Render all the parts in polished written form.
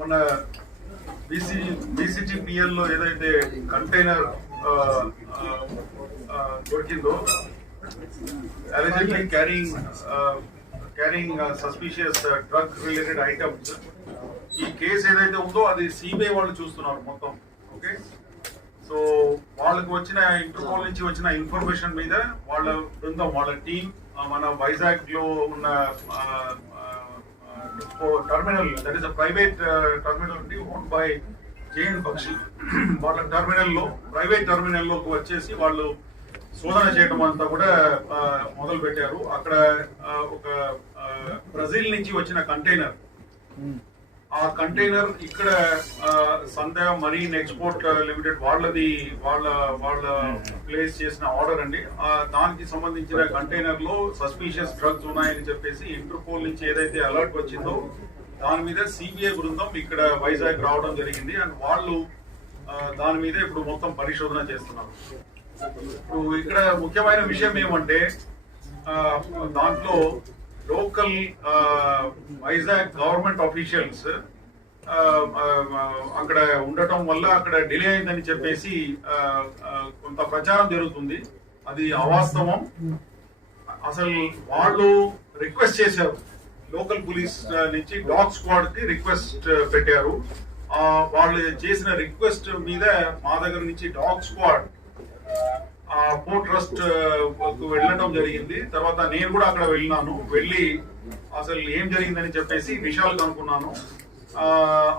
మన BCTPL లో ఏదైతే కంటైనర్ దొరికిందో allegedly carrying suspicious drug related items, ఈ కేసు ఏదైతే ఉందో అది సిబిఐ వాళ్ళు చూస్తున్నారు మొత్తం. ఓకే, సో వాళ్ళకు వచ్చిన ఇంటర్పోల్ నుంచి వచ్చిన ఇన్ఫర్మేషన్ మీద వాళ్ళ బృందం, వాళ్ళ టీం మన వైజాగ్ లో ఉన్న terminal, that is a private terminal owned by JN Bakshi, వాళ్ళ ప్రైవేట్ టర్మినల్ లోకి వచ్చేసి వాళ్ళు శోధన చేయడం అంతా కూడా మొదలు పెట్టారు. అక్కడ ఒక బ్రెజిల్ నుంచి వచ్చిన కంటైనర్, ఆ కంటైనర్ ఇక్కడ సంధ్య మరీన్ ఎక్స్పోర్ట్ లిమిటెడ్ వాళ్ళ ప్లేస్ చేసిన ఆర్డర్ అండి. దానికి సంబంధించిన కంటైనర్ లో సస్పీషియస్ డ్రగ్స్ ఉన్నాయని చెప్పేసి ఇంటర్పోల్ నుంచి ఏదైతే అలర్ట్ వచ్చిందో దాని మీద సిబిఐ బృందం ఇక్కడ వైజాగ్ రావడం జరిగింది. అండ్ వాళ్ళు దాని మీద ఇప్పుడు మొత్తం పరిశోధన చేస్తున్నారు. ఇప్పుడు ఇక్కడ ముఖ్యమైన విషయం ఏమంటే దాంట్లో లోకల్ వైజాగ్ గవర్నమెంట్ ఆఫీషియల్స్ అక్కడ ఉండటం వల్ల అక్కడ డిలే అయిందని చెప్పేసి కొంత ప్రచారం జరుగుతుంది. అది అవాస్తవం. అసలు వాళ్ళు రిక్వెస్ట్ చేశారు, లోకల్ పోలీస్ నుంచి డాగ్ స్క్వాడ్ కి రిక్వెస్ట్ పెట్టారు. వాళ్ళు చేసిన రిక్వెస్ట్ మీద మా దగ్గర నుంచి డాగ్ స్క్వాడ్ పోర్ట్ ట్రస్ట్ వెళ్ళడం జరిగింది. తర్వాత నేను కూడా అక్కడ వెళ్ళి అసలు ఏం జరిగిందని చెప్పేసి విషయాలు కనుక్కున్నాను.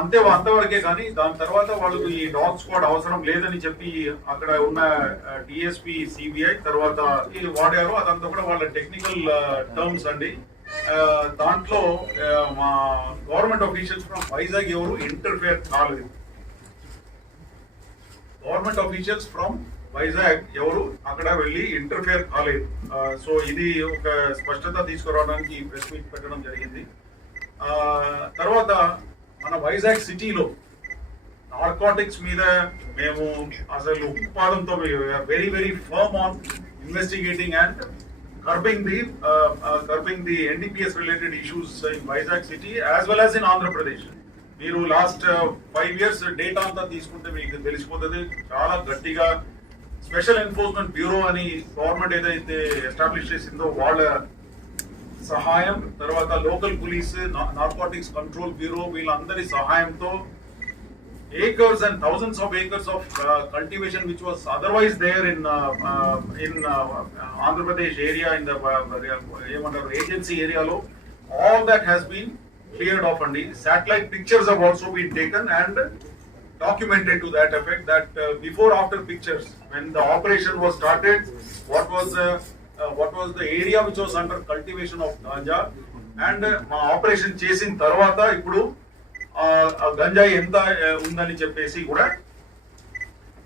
అంతవరకే కానీ దాని తర్వాత వాళ్ళకు ఈ డాగ్ స్క్వాడ్ అవసరం లేదని చెప్పి అక్కడ ఉన్న డిఎస్పీ సిబిఐ తర్వాత వాడారు. అదంతా కూడా వాళ్ళ టెక్నికల్ టర్మ్స్ అండి. దాంట్లో మా గవర్నమెంట్ ఆఫీషియల్స్ ఫ్రమ్ వైజాగ్ ఎవరు ఇంటర్ఫియర్ కాలేదు. గవర్నమెంట్ ఆఫీషియల్స్ ఫ్రమ్ వైజాగ్ ఎవరు అక్కడ వెళ్ళి ఇంటర్ఫియర్ కాలేదు. సో ఇది ఒక స్పష్టత తీసుకురావడానికి ప్రెస్ మీట్ పెట్టడం జరిగింది. తర్వాత మన వైజాగ్ సిటీలో నార్కోటిక్స్ మీద మేము అసలు ఉత్పాదంతో very very firm on investigating and curbing the NDPS related issues in Vizag city as well as in Andhra Pradesh. మీరు లాస్ట్ 5 years డేటా అంతా తీసుకుంటే మీకు తెలిసిపోతుంది. చాలా గట్టిగా స్పెషల్ ఎన్ఫోర్స్మెంట్ బ్యూరో అని గవర్నమెంట్ ఏదైతే ఎస్టాబ్లిష్ చేసిందో వాళ్ళ సహాయం, తర్వాత local police, narcotics control bureau వీళ్ళందరి సహాయంతో acres and thousands of acres of cultivation which was otherwise there in Andhra Pradesh area, in the agency area lo, all that has been cleared off. And satellite pictures have also been taken and documented to that effect, that before after pictures when the operation was started, what was the area which was under cultivation of ganja, and operation చేసిన తర్వాత ఇప్పుడు గంజాయి ఎంత ఉందని చెప్పేసి కూడా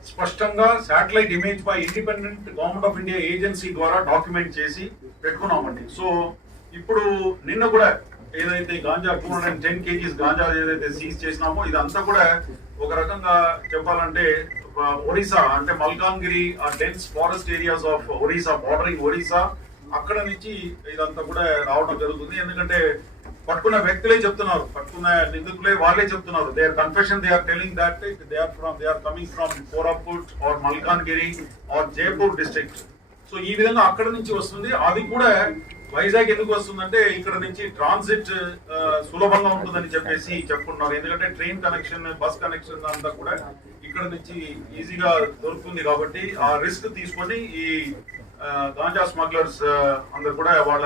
స్పష్టంగా satellite image పై independent government of India agency ద్వారా డాక్యుమెంట్ చేసి పెట్టుకున్నామండి. సో ఇప్పుడు నిన్న కూడా ఏదైతే గాంజా 210 kgs గాంజా ఏదైతే సీజ్ చేసినామో ఇదంతా కూడా ఒక రకంగా చెప్పాలంటే ఒడిశా అంటే Malkangiri, dense forest areas of Odisha, bordering Odisha, అక్కడ నుంచి ఇదంతా కూడా రావడం జరుగుతుంది. ఎందుకంటే పట్టుకున్న వ్యక్తులే చెప్తున్నారు, పట్టుకున్న నిందితులే వాళ్ళే చెప్తున్నారు. They are confession, they are telling that they are coming from Koraput or Malkangiri or Jeypore district. So ఈ విధంగా అక్కడ నుంచి వస్తుంది. అది కూడా వైజాగ్ ఎందుకు వస్తుందంటే ఇక్కడ నుంచి ట్రాన్సిట్ సులభంగా ఉంటుందని చెప్పేసి చెప్పుకుంటున్నారు. ఎందుకంటే ట్రైన్ కనెక్షన్, బస్ కనెక్షన్ అంతా కూడా ఇక్కడ నుంచి ఈజీగా దొరుకుతుంది కాబట్టి ఆ రిస్క్ తీసుకొని ఈ గాంజా స్మగ్లర్స్ అందరు కూడా వాళ్ళ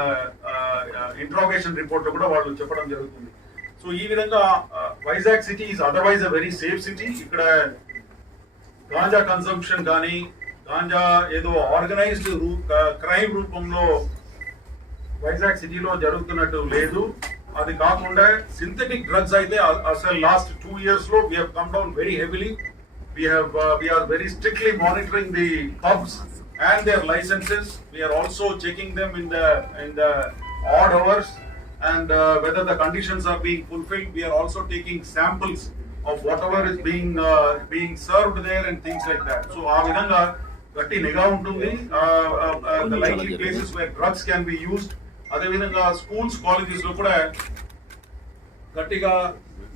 ఇంట్రాగేషన్ రిపోర్ట్ లో కూడా వాళ్ళు చెప్పడం జరుగుతుంది. సో ఈ విధంగా Vizag city is otherwise a very safe city. ఇక్కడ గాంజా కన్సంప్షన్ కానీ గాంజా ఏదో ఆర్గనైజ్డ్ క్రైమ్ రూపంలో వైజాగ్ సిటీలో జరుగుతున్నట్టు లేదు. అది కాకుండా సింథటిక్ డ్రగ్స్ అయితే అసలు లాస్ట్ 2 years లో we have come down very heavily. We are very strictly monitoring the pubs and their licenses. We are also checking them in the odd hours and whether the conditions are being fulfilled. We are also taking samples of whatever is being served there and things like that. So aa vidhanga gatti niga untundi. The likely places where drugs can be used. అదే విధంగా schools, colleges లో కూడా గట్టిగా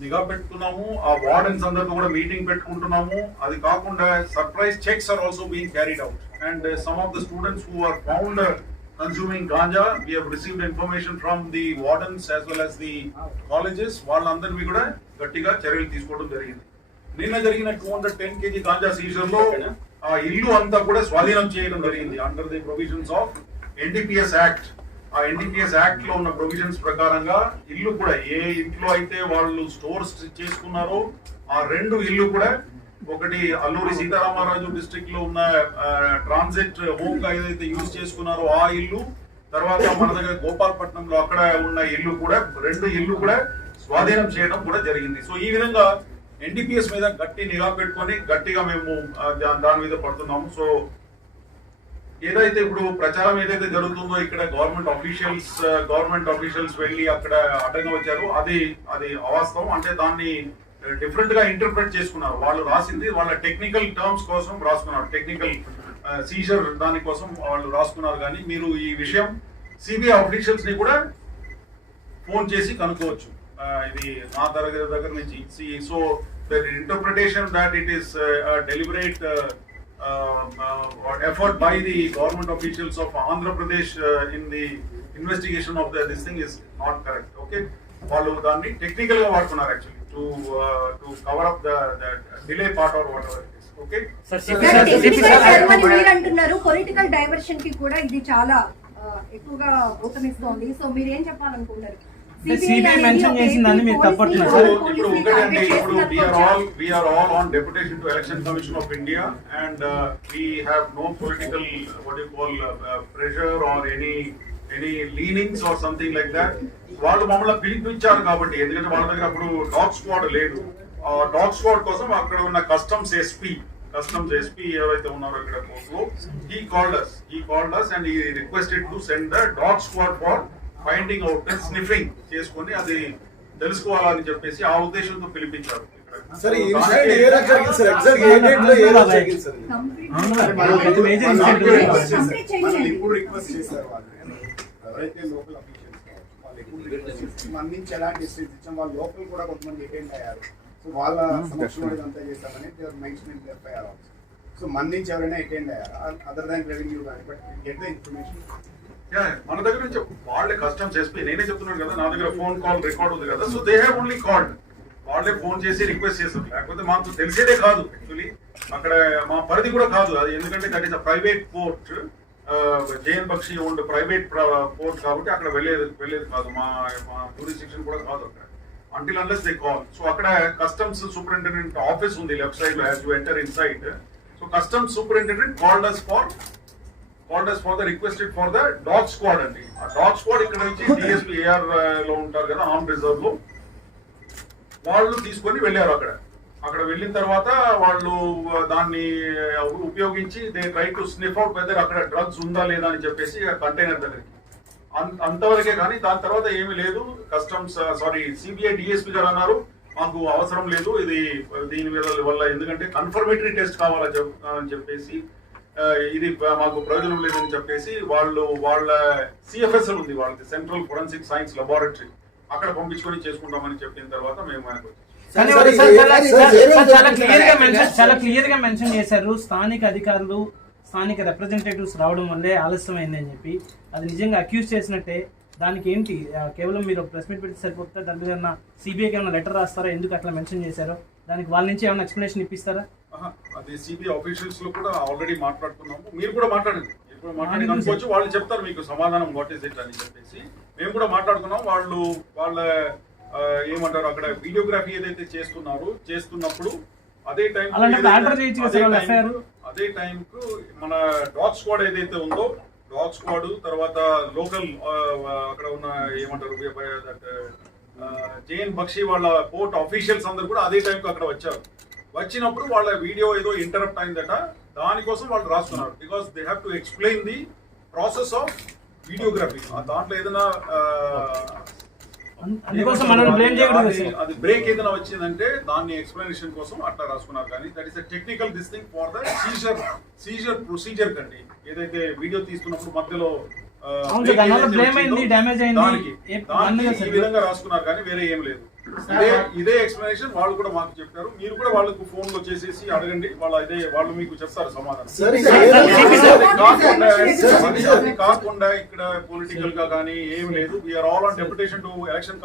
నిఘా పెట్టుకున్నాము. ఆ wardens అందరితో కూడా మీటింగ్ పెట్టుకుంటున్నాము. అది కాకుండా surprise checks are also being carried out and some of the students who are found consuming ganja, we have received information from the wardens as well as the colleges. వాళ్ళందరినీ కూడా గట్టిగా చర్యలు తీసుకోవడం జరిగింది. నిన్న జరిగిన 210 kg గాంజా సీజర్ లో ఆ ఇల్లు అంతా కూడా స్వాధీనం చేయడం జరిగింది under the provisions of NDPS act. ఆ ఎన్డీపీఎస్ యాక్ట్ లో ఉన్న ప్రొవిజన్స్ ప్రకారంగా ఇల్లు కూడా ఏ ఇంట్లో అయితే వాళ్ళు స్టోర్స్ చేసుకున్నారో ఆ 2 ఇల్లు కూడా, ఒకటి అల్లూరి సీతారామరాజు డిస్ట్రిక్ట్ లో ఉన్న ట్రాన్సిట్ హోమ్ గా ఏదైతే యూజ్ చేసుకున్నారో ఆ ఇల్లు, తర్వాత మన దగ్గర గోపాలపట్నంలో అక్కడ ఉన్న ఇల్లు కూడా, 2 ఇల్లు కూడా స్వాధీనం చేయడం కూడా జరిగింది. సో ఈ విధంగా ఎన్డీపీఎస్ మీద గట్టి నిఘా పెట్టుకొని గట్టిగా మేము దాని మీద పడుతున్నాము. సో ఏదైతే ఇప్పుడు ప్రచారం ఏదైతే జరుగుతుందో ఇక్కడ గవర్నమెంట్ ఆఫీషియల్స్ వెళ్ళి అక్కడ అడ్డంగా వచ్చారు, అది అవాస్తవం. అంటే దాన్ని డిఫరెంట్ గా ఇంటర్ప్రెట్ చేసుకున్నారు. వాళ్ళు రాసింది వాళ్ళ టెక్నికల్ టర్మ్స్ కోసం రాసుకున్నారు, టెక్నికల్ సీజర్ దానికోసం వాళ్ళు రాసుకున్నారు. కానీ మీరు ఈ విషయం సిబిఐ ఆఫీషియల్స్ ని కూడా ఫోన్ చేసి కనుక్కోవచ్చు. ఇది నా దగ్గర నుంచి. So the interpretation that it is deliberate effort by the government officials of Andhra Pradesh in the investigation of this thing is not correct. Okay, వాళ్ళు దాన్ని టెక్నికల్ గా వాడుతున్నారు actually to cover up the delay part or what ever it is. Okay sir, మీరు అంటున్నారు political diversion కి కూడా ఇది చాలా ఎక్కువగా ఊతమిస్తోంది. సో మీరు ఏం చెప్పాలనుకుంటారు? సిబిఐ మెన్షన్ చేసిందని మీరు తప్పట్లేదు. ఇప్పుడు ఒకటండి, ఇప్పుడు we are all on deputation to Election Commission of India and we have no political pressure or any leanings or something like that. వాళ్ళు మమ్మల్ని పిలిపించారు కాబట్టి, ఎందుకంటే వాళ్ళ దగ్గర అప్పుడు డాగ్ స్క్వాడ్ లేదు. ఆ డాగ్ స్క్వాడ్ కోసం అక్కడ ఉన్న కస్టమ్స్ ఎస్పీ ఎవరైతే ఉన్నారో ఇక్కడ కోర్టులో, he called us and he requested to send the dog squad for finding out and sniffing చేసుకొని అది తెలుసుకోవాలని చెప్పేసి ఆ ఉద్దేశంతో పిలిపించారు. వాళ్ళ లోకల్ కూడా కొంతమంది అటెండ్ అయ్యారు. సో వాళ్ళ సమక్షంలో ఇదంతా చేస్తామని సో మన నుంచి ఎవరైనా అటెండ్ అయ్యారు అదర్ దాన్ రెవెన్యూ కానీ, బట్ గెట్ ద ఇన్ఫర్మేషన్. మన దగ్గర నుంచి వాళ్ళే కస్టమ్స్ ఎస్పీ, నేనే చెప్తున్నాను కదా, నా దగ్గర ఫోన్ కాల్ రికార్డ్ ఉంది కదా. So they have only called, వాళ్ళే ఫోన్ చేసి రిక్వెస్ట్ చేస్తారు. లేకపోతే మాకు తెలిసేదే కాదు యాక్చువల్లీ, అక్కడ మా పరిధి కూడా కాదు అది. ఎందుకంటే that is a private port, J N Bakshi owned private port కాబట్టి అక్కడ వెళ్ళేది కాదు, మా జ్యూరిస్డిక్షన్ కూడా కాదు అక్కడ until unless they call. So అక్కడ కస్టమ్స్ సూపరింటెండెంట్ ఆఫీస్ ఉంది లెఫ్ట్ సైడ్ లో as you enter inside. So customs superintendent called us for the requested for the dog squad అండి. ఆ డాగ్ స్క్వాడ్ ఇక్కడ నుంచి డిఎస్పీ ఏఆర్ లో ఉంటారు కదా, ఆర్మ్ రిజర్వ్ లో, వాళ్ళు తీసుకొని వెళ్ళారు. అక్కడ వెళ్ళిన తర్వాత వాళ్ళు దాన్ని ఉపయోగించి they try to sniff out whether అక్కడ డ్రగ్స్ ఉందా లేదా అని చెప్పేసి కంటైనర్ దగ్గరికి, అంతవరకే. కానీ దాని తర్వాత ఏమీ లేదు. సిబిఐ డిఎస్పీ గారు అన్నారు మాకు అవసరం లేదు ఇది దీని వల్ల, ఎందుకంటే కన్ఫర్మేటరీ టెస్ట్ కావాలని చెప్పేసి, ఇది మాకు ప్రయోజనం లేదని చెప్పేసి వాళ్ళ సిఎఫ్ఎస్ ఉంది, వాళ్ళకి సెంట్రల్ ఫోరెన్సిక్ సైన్స్ లాబొరేటరీ, అక్కడ పంపించుకొని చేసుకుంటామని చెప్పిన తర్వాత మేము ఆయనకు చాలా క్లియర్ గా మెన్షన్ చేశారు. స్థానిక అధికారులు, స్థానిక రిప్రజెంటేటివ్స్ రావడం వల్లే ఆలస్యమైంది అని చెప్పి. అది నిజంగా అక్యూజ్ చేసినట్టే. దానికి ఏంటి, కేవలం మీరు ప్రెస్ మీట్ పెడితే సరిపోతుందా? దాని మీద సిబిఐకి ఏమైనా లెటర్ రాస్తారా? ఎందుకు అట్లా మెన్షన్ చేశారో దానికి వాళ్ళ నుంచి ఏమైనా ఎక్స్ప్లెనేషన్ ఇప్పిస్తారా? అది సిబిఐ ఆఫీషియల్స్ లో కూడా ఆల్రెడీ మాట్లాడుతున్నాము. మీరు కూడా మాట్లాడండి, ఎప్పుడు మాట్లాడి అనుకోవచ్చు, వాళ్ళు చెప్తారు మీకు సమాధానం వాట్ ఇస్ ఇట్ అని చెప్పేసి. మేము కూడా మాట్లాడుతున్నాం. వాళ్ళ ఏమంటారు, అక్కడ వీడియోగ్రఫీ ఏదైతే చేస్తున్నప్పుడు అదే టైంకు మన డాగ్ స్క్వాడ్ ఏదైతే ఉందో, డాగ్ స్క్వాడ్ తర్వాత లోకల్ అక్కడ ఉన్న ఏమంటారు జేఎన్ బక్షి వాళ్ళ పోర్ట్ ఆఫీషియల్స్ అందరు కూడా అదే టైంకి అక్కడ వచ్చారు. వచ్చినప్పుడు వాళ్ళ వీడియో ఏదో ఇంటరప్ట్ అయిందట, దానికోసం వాళ్ళు రాస్తున్నారు. Because they have to explain the process of videography. దాంట్లో ఏదైనా అది బ్రేక్ ఏదైనా వచ్చిందంటే దాన్ని ఎక్స్ప్లెనేషన్ కోసం అట్లా రాసుకున్నారు. కానీ that is technical this thing for the seizure procedure కండి. ఏదైతే వీడియో తీసుకున్నప్పుడు మధ్యలో ఈ విధంగా రాసుకున్నారు కానీ వేరే ఏం లేదు. ఇదే ఎక్స్ప్లెనేషన్ వాళ్ళు కూడా మాకు చెప్పారు. మీరు కూడా వాళ్ళకు ఫోన్ లో చేసేసి అడగండి, వాళ్ళు మీకు చెప్తారు సమాధానం. అది కాకుండా ఇక్కడ పొలిటికల్ గా కానీ ఏం లేదు. We are all on deputation to election